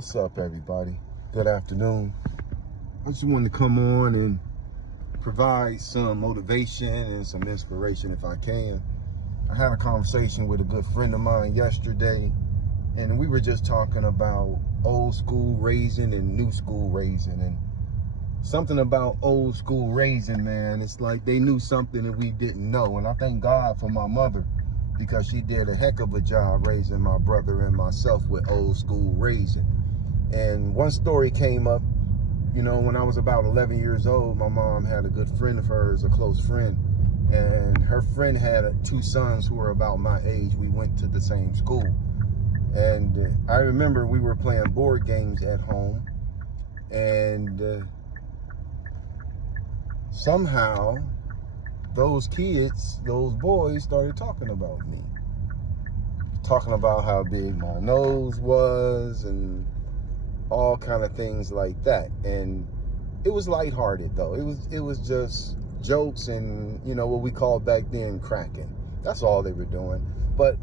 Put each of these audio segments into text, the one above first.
What's up, everybody? Good afternoon. I just wanted to come on and provide some motivation and some inspiration if I can. I had a conversation with a good friend of mine yesterday, and we were just talking about old school raising and new school raising. And something about old school raising, man, it's like they knew something that we didn't know. And I thank God for my mother, because she did a heck of a job raising my brother and myself with old school raising. And one story came up, when I was about 11 years old. My mom had a good friend of hers, a close friend, and her friend had two sons who were about my age. We went to the same school. And I remember we were playing board games at home, and somehow those kids, those boys, started talking about me. Talking about how big my nose was and all kind of things like that. And it was lighthearted though. It was just jokes and, what we called back then cracking. That's all they were doing. But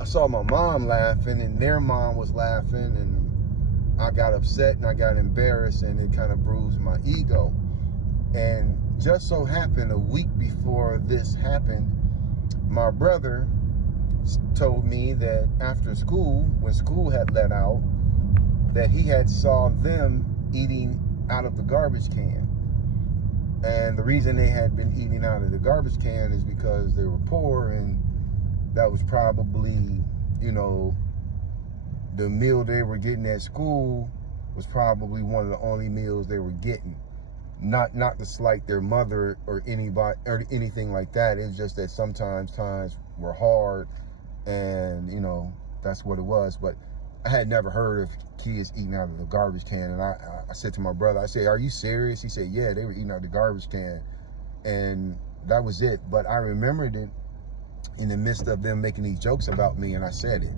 I saw my mom laughing and their mom was laughing, and I got upset and I got embarrassed, and it kind of bruised my ego. And just so happened, a week before this happened, my brother told me that after school, when school had let out, that he had saw them eating out of the garbage can. And the reason they had been eating out of the garbage can is because they were poor, and that was probably, the meal they were getting at school was probably one of the only meals they were getting. Not to slight their mother or anybody or anything like that. It's just that sometimes times were hard, and that's what it was. But I had never heard of kids eating out of the garbage can, and I said to my brother, I said, "Are you serious?" He said, "Yeah, they were eating out of the garbage can," and that was it. But I remembered it in the midst of them making these jokes about me, and I said it.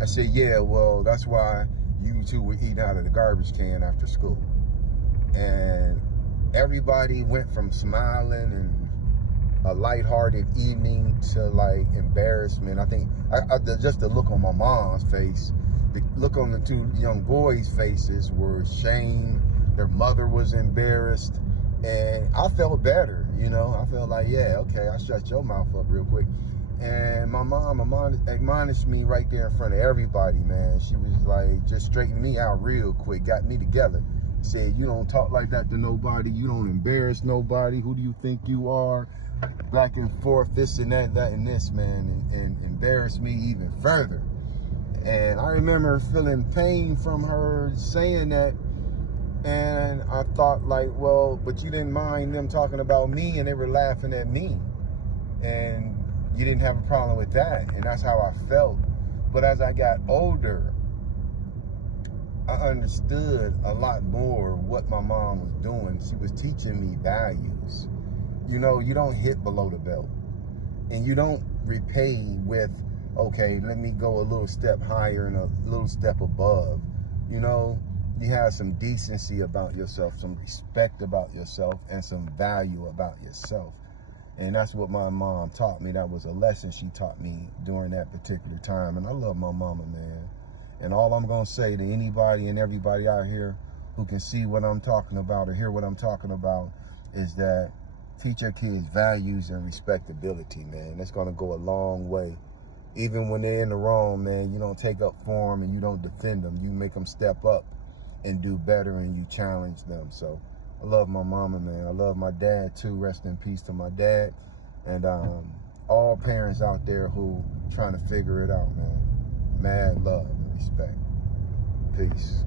I said, "Yeah, well, that's why you two were eating out of the garbage can after school." And everybody went from smiling and a lighthearted evening to like embarrassment. I think just the look on my mom's face, the look on the two young boys' faces were shame. Their mother was embarrassed, and I felt better. I felt like, yeah, okay, I shut your mouth up real quick. And my mom admonished me right there in front of everybody, man. She was like, just straightened me out real quick, got me together. Said, "You don't talk like that to nobody. You don't embarrass nobody. Who do you think you are?" Back and forth, this and that and this, man, and embarrassed me even further. And I remember feeling pain from her saying that, and I thought like, well, but you didn't mind them talking about me, and they were laughing at me, and you didn't have a problem with that. And that's how I felt. But as I got older, I understood a lot more what my mom was doing. She was teaching me values. You don't hit below the belt, and you don't repay with, okay, let me go a little step higher and a little step above. You have some decency about yourself, some respect about yourself, and some value about yourself. And that's what my mom taught me. That was a lesson she taught me during that particular time. And I love my mama, man. And all I'm going to say to anybody and everybody out here who can see what I'm talking about or hear what I'm talking about is that teach your kids values and respectability, man. That's going to go a long way. Even when they're in the wrong, man, you don't take up for them and you don't defend them. You make them step up and do better, and you challenge them. So I love my mama, man. I love my dad too. Rest in peace to my dad. And all parents out there who trying to figure it out, man. Mad love. Respect. Peace.